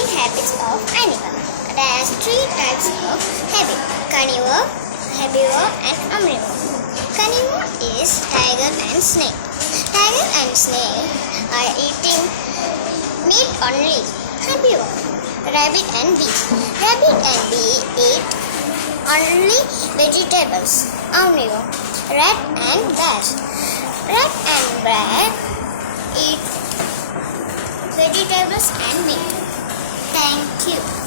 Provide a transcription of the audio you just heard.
Living habits of animal. There are three types of habit: carnivore, herbivore, and omnivore. Carnivore is tiger and snake. Tiger and snake are eating meat only. Herbivore, rabbit and bee. Rabbit and bee eat only vegetables. Omnivore, rat and bear. Rat and bear eat vegetables and meat. Thank you.